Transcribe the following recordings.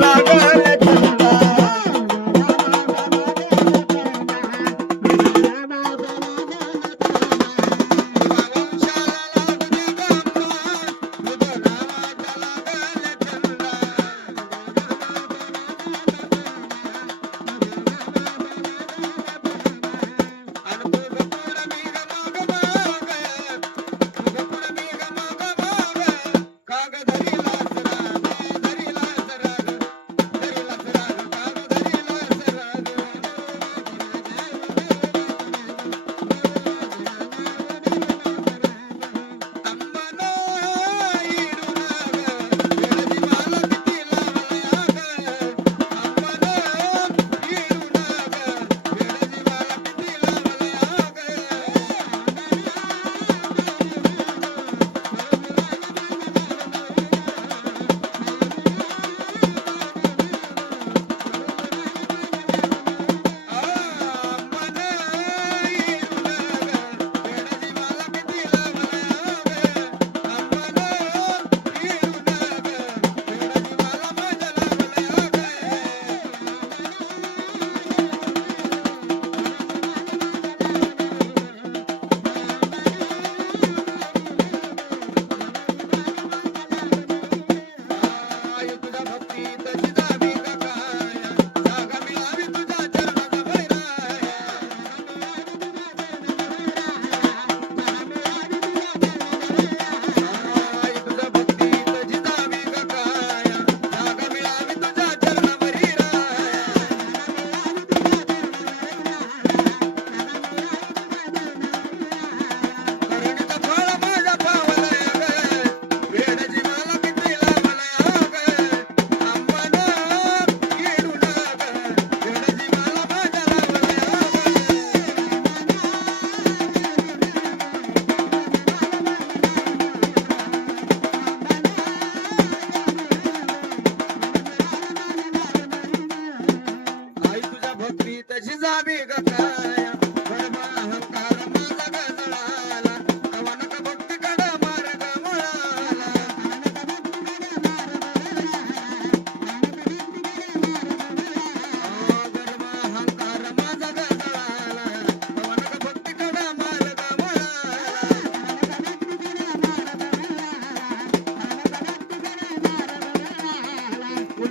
लागल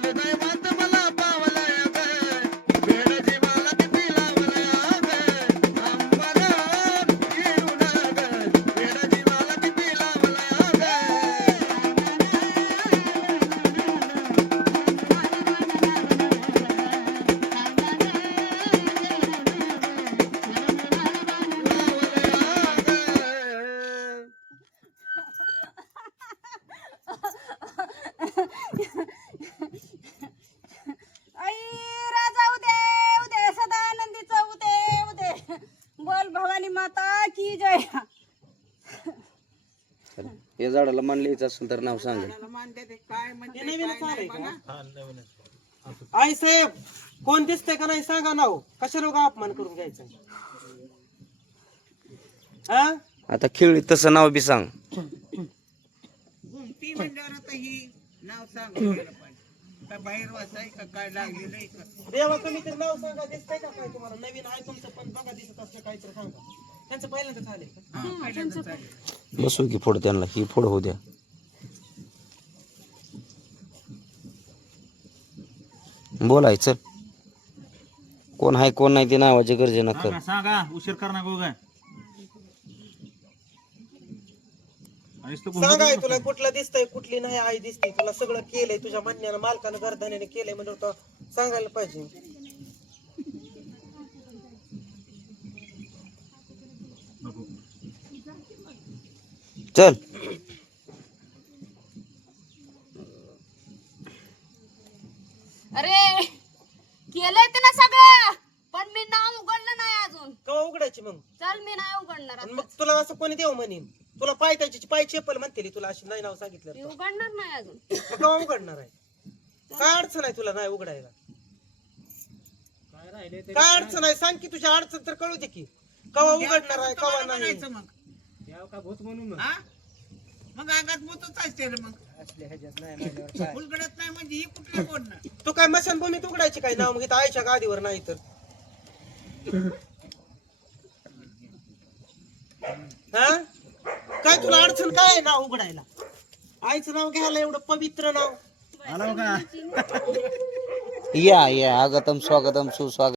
Everybody या झाडाला मान लिहायचं असेल तर नाव सांगा. हे नवीनच आलंय का? आई साहेब कोण दिसतंय का नाही सांगा नाव कशा लोक अपमान करून घ्यायचं? हा? आता खेळी तसं नाव बी सांग. ती म्हणल्यावर आता ही नाव सांगायला पाहिजे का बाहेर वाचाय का काय लागलेलं आहे का? देवा कमी तर नाव सांगा दिसतंय का काय तुम्हाला? नवीन आहे तुमचं पण बघा दिसत असलं काहीतरी सांगा. त्यांचं हा, पहिल्यांदा चालेल बसू की फोड त्यांना ही फोड होऊ द्या. बोलाय चल. कोण आहे कोण नाही ते नावाची गरजेनं कर सांगा उशीर कर ना गोगा. सांगा आई तुला कुठलं दिसतंय कुठली नाही आई दिसते. तुला सगळं केलंय तुझ्या म्हणण्यानं मालकानं गर्धान्याने केलंय म्हणजे तो सांगायला पाहिजे. चल. अरे केलंय ते ना सगळं पण मी नाव उघडलं नाही अजून. केव्हा उघडायची मग? चल मी नाही उघडणार आणि आता. मग तुला असं कोणी देव म्हणेन? तुला पाय त्याची पाय चेपल म्हणते तुला अशी नाही नाव सांगितलं मी तर. उघडणार नाही अजून. मग केव्हा उघडणार आहे? काय अडचण आहे तुला नाही उघडायला? काय अडचण आहे? सांग की तुझ्या अडचण तर कळू दे की. कवा उघडणार आहे कवा नाही? म्हणायचं मग? हा? मग अंगात मुतच असते रे मग. उलगडत नाही म्हणजे ही कुठलं बोलणं तू काय उघडायची काय? नाव मग इथं आईच्या गादीवर नाही तर. हा? काय तुला अडचण काय आहे नाव उघडायला? आईचं नाव घ्यायला एवढं पवित्र नाव. या या. आगतम स्वागतम सुस्वागत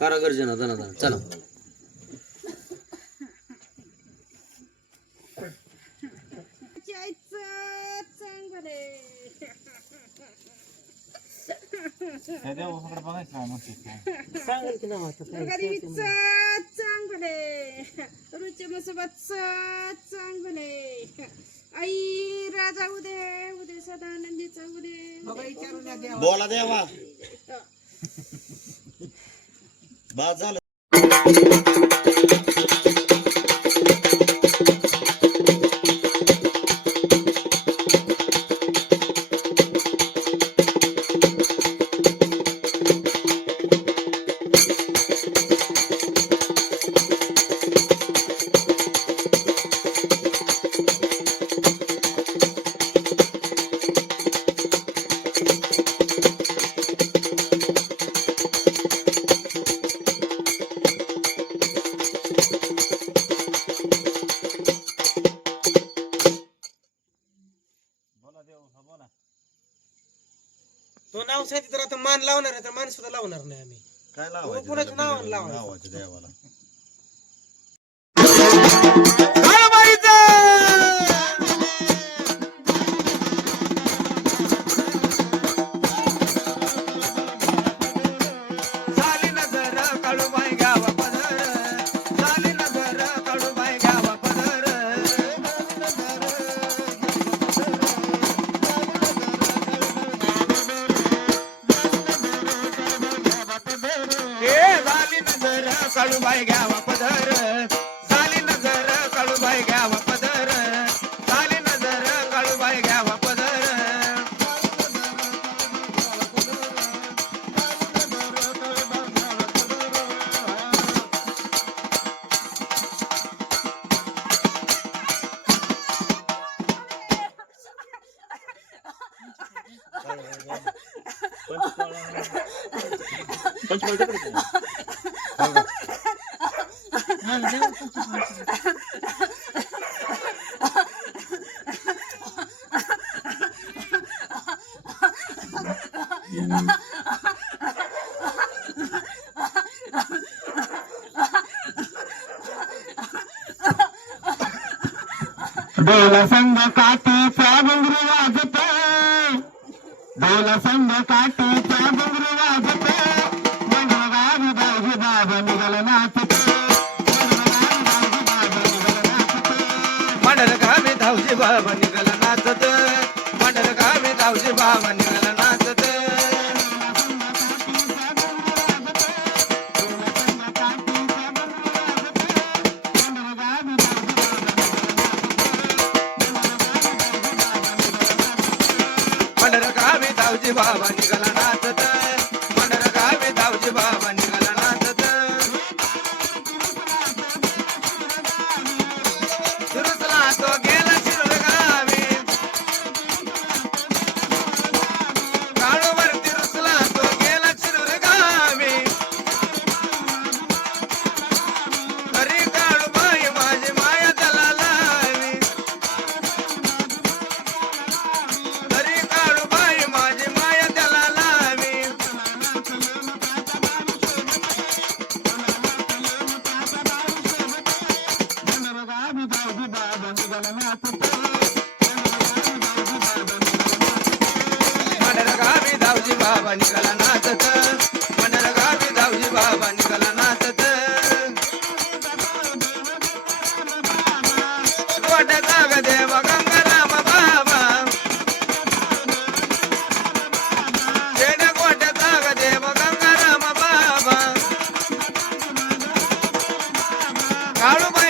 करा गर्जना दना दना चला. चांगले सांगेल की नाव आता? काय गरीबीचं चांगले. रुचे मसोबत चांगले. आई राजा उदे उदे सदानंदीचं उदे बोला देवा. बाद झालं. सांगितलं तर आता मान लावणार आहे तर मान सुद्धा लावणार नाही आम्ही काय लावायचं? कुणाचं नाव लावायचं? लावायचं देवाला काळूबाई घ्यावा पदर. झाली नजर काळूबाई घ्यावा पदर. झाली नजर काळूबाई घ्यावा पदर. डोल डोल संग काठीचा घुंगरू वाजत मंगळगावी दाजी बाबा निघाल नाचत. मंडलगावी धावजी बाबा निघाल नाचत मंडलगावी धावजी बाबा बाबा निघाला नाचत गावी धावजी बाबा निघाला नाचत गोट्याचा गदेव गंगाराम बाबा शेड्या गोट्याचा गदेव गंगाराम बाबा काळूबाईच्या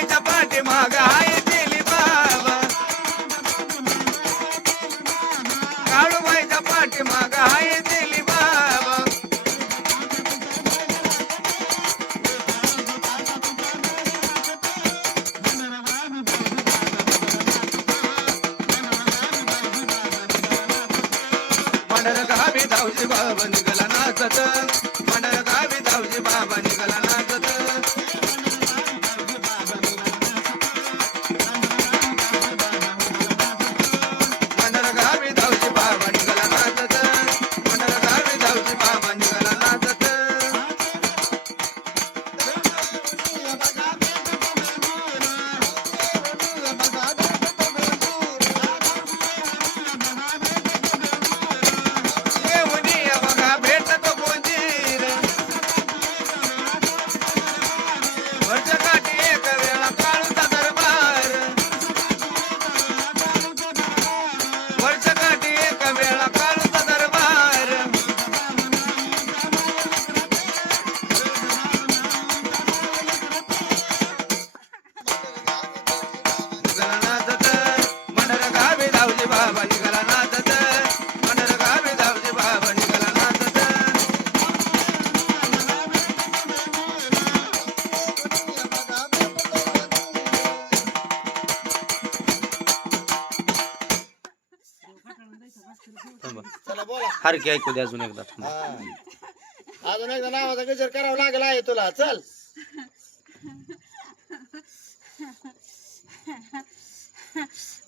चला बोला. हार की ऐकू दे अजून एकदा. हा. अजून एकदा नावाचा गजर करावा लागला आहे तुला. चल.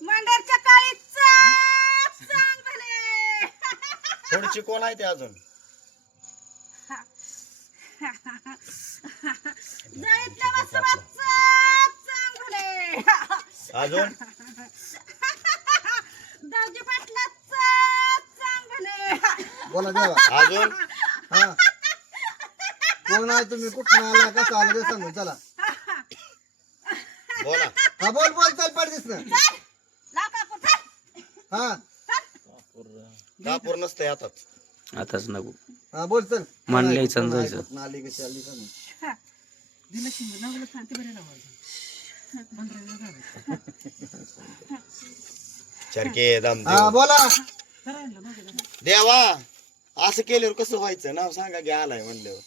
मंडरच्या काळी चाप सांग भले पुढची कोण आहे ते अजून? जळीतल्या वासरात चाप सांग भले अजून? दावजी पाटला चाप बोला देवा. अजून? हा. कोण आहे तुम्ही? कुठून आला? कसं आलं? ते सांगून चला. बोला. हा बोल बोल. चल पडतीस ना लाव कापूर चल. हा. कापूर नसतंय हातात आताच नको. हा बोल चल. मान लिहायचं आणि जायचं. कुठून आली कशी आली सांगून चरके दम हा बोला. देवा असं केल्यावर कसं व्हायचं? नाव सांगा की आलाय म्हणल्यावर.